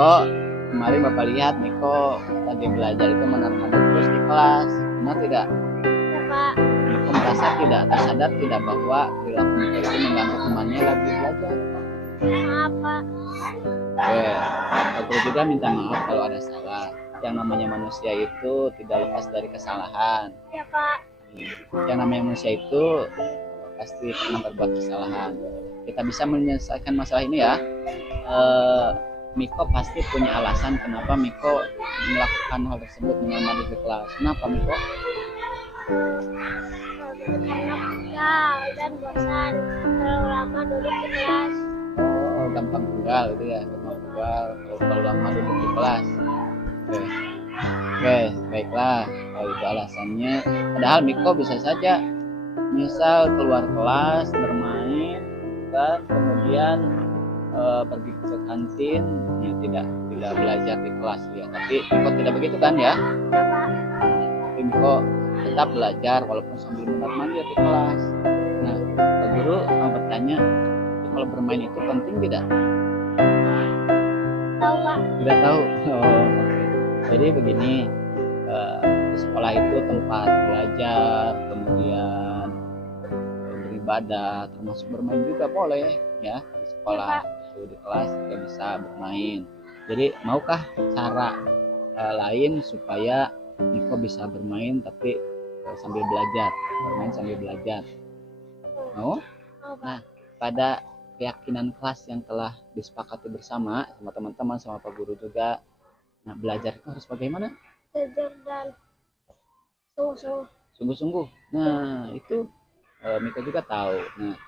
Miko, kemarin Bapak lihat Miko lagi belajar itu menarik terus di kelas. Benar tidak? Ya, Pak. Miko merasa tidak tersadar tidak bahwa perilaku Miko itu mengganggu temannya lagi belajar. Maaf, Pak. Oke, aku juga minta maaf kalau ada salah. Yang namanya manusia itu tidak lepas dari kesalahan. Ya, Pak. Yang namanya manusia itu pasti pernah berbuat kesalahan. Kita bisa menyelesaikan masalah ini ya. Miko pasti punya alasan kenapa Miko melakukan hal tersebut menyamar di kelas. Kenapa Miko? Karena pegal dan bosan terlalu lama duduk di kelas. Oh, gampang pegal gitu ya, gampang pegal kalau lama duduk di kelas. Oke, baiklah. Kalau itu alasannya, padahal Miko bisa saja misal keluar kelas bermain dan kemudian pergi ke kantin, ya tidak belajar di kelas ya. Tapi Miko tidak begitu kan ya? Ya, Pak. Tapi Miko tetap belajar walaupun sambil mondar-mandir di kelas. Nah, Pak Guru mau bertanya, kalau bermain itu penting tidak? Tahu, Pak. Tidak tahu. Oh, oke. Jadi begini, di sekolah itu tempat belajar, kemudian beribadah, termasuk bermain juga boleh ya di sekolah. Di kelas juga bisa bermain. Jadi maukah cara lain supaya Miko bisa bermain tapi sambil belajar, bermain sambil belajar? Mau? Nah, pada keyakinan kelas yang telah disepakati bersama sama teman-teman sama Pak Guru juga, nah belajar itu harus bagaimana? Jujur dan Sungguh-sungguh. Nah itu Miko juga tahu. Nah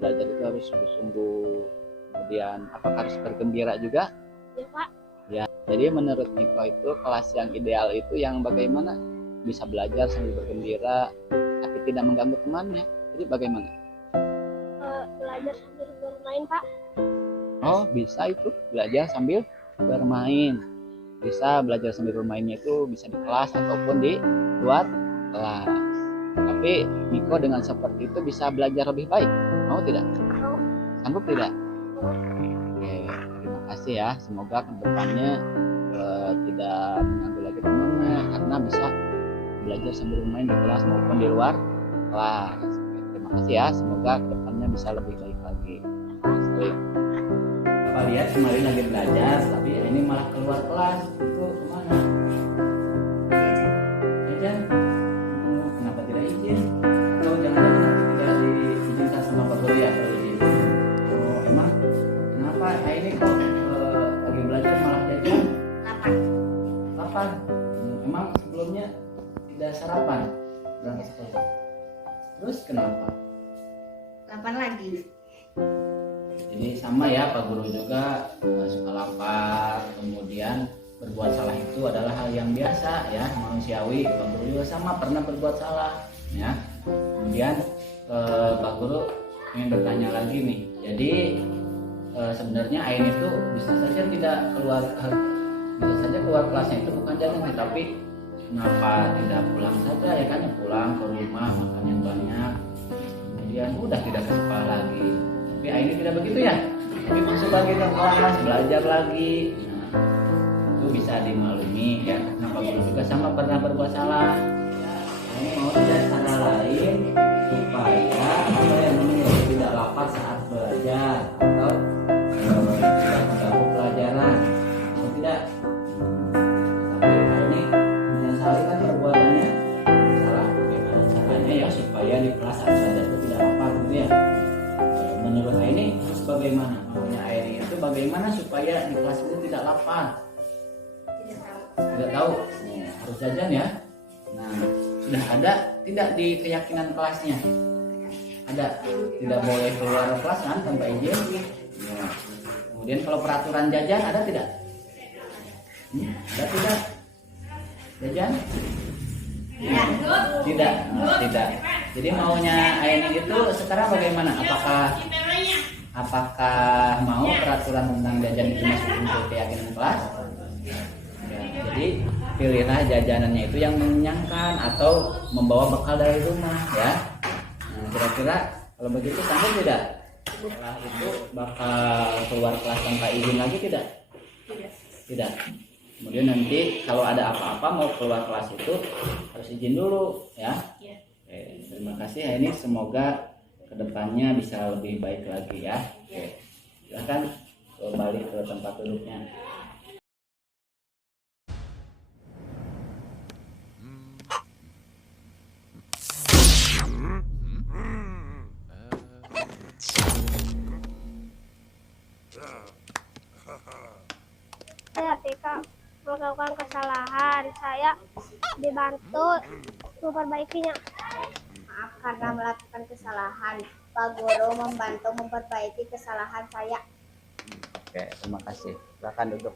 belajar itu harus sungguh-sungguh. Kemudian apakah harus bergembira juga? Ya, Pak. Ya, jadi menurut Miko itu kelas yang ideal itu yang bagaimana? Bisa belajar sambil bergembira tapi tidak mengganggu temannya. Jadi bagaimana? Belajar sambil bermain, Pak. Oh, bisa itu belajar sambil bermain. Bisa belajar sambil bermainnya itu bisa di kelas ataupun di luar kelas. Tapi Miko dengan seperti itu bisa belajar lebih baik. Mau tidak? Mau. Sanggup tidak? Oke, terima kasih ya. Semoga kedepannya tidak mengganggu lagi temannya karena bisa belajar sambil bermain di kelas maupun di luar kelas. Oke, terima kasih ya. Semoga kedepannya bisa lebih baik lagi. Bapak lihat kemarin lagi belajar, tapi ini malah keluar kelas. Itu kemana? Izin? Kenapa tidak izin? Atau jangan-jangan nanti tidak diizinkan sama Pak Guru ya? Emang kenapa ini kok lagi belajar malah jajan? Lapar. Emang sebelumnya tidak sarapan berangkat sekolah. Terus kenapa? Lapar lagi. Jadi sama ya, Pak Guru juga suka lapar, kemudian berbuat salah itu adalah hal yang biasa ya, manusiawi. Pak Guru juga sama pernah berbuat salah ya. Kemudian Pak Guru ingin bertanya lagi nih. Jadi sebenarnya Ain itu bisa saja tidak keluar, bisa saja keluar kelasnya itu bukan jajan, tapi kenapa tidak pulang saja ya kan? Pulang ke rumah makan yang banyak, kemudian udah tidak ke sekolah lagi. Tapi Ain tidak begitu ya, tapi masuk lagi ke kelas belajar lagi. Nah, itu bisa dimaklumi ya. Nah, Pak Guru juga sama pernah berbuat salah. Ini mau tidak cara lain supaya apa yang bagaimana? Maunya Aini itu bagaimana supaya di kelas itu tidak lapar? Tidak tahu. Harus jajan ya. Nah, sudah ada tidak di keyakinan kelasnya? Ada. Tidak boleh keluar kelas kan tanpa izin. Ya. Kemudian kalau peraturan jajan ada tidak? Ada tidak? Jajan? Tidak. Nah, tidak. Jadi maunya Aini itu sekarang bagaimana? Apakah mau peraturan tentang jajan itu masuk untuk keyakinan kelas? Ya, jadi pilihlah jajanannya itu yang mengenyangkan atau membawa bekal dari rumah ya. Nah, kira-kira kalau begitu sanggup tidak? Setelah itu bakal keluar kelas tanpa izin lagi tidak? Tidak. Kemudian nanti kalau ada apa-apa mau keluar kelas itu harus izin dulu ya. Oke, terima kasih ini, semoga kedepannya bisa lebih baik lagi ya. Oke, silahkan kembali ke tempat duduknya. Saya TK melakukan kesalahan, saya dibantu memperbaikinya. Maaf karena melakukan kesalahan. Pak Guru membantu memperbaiki kesalahan saya. Oke, terima kasih. Silakan duduk.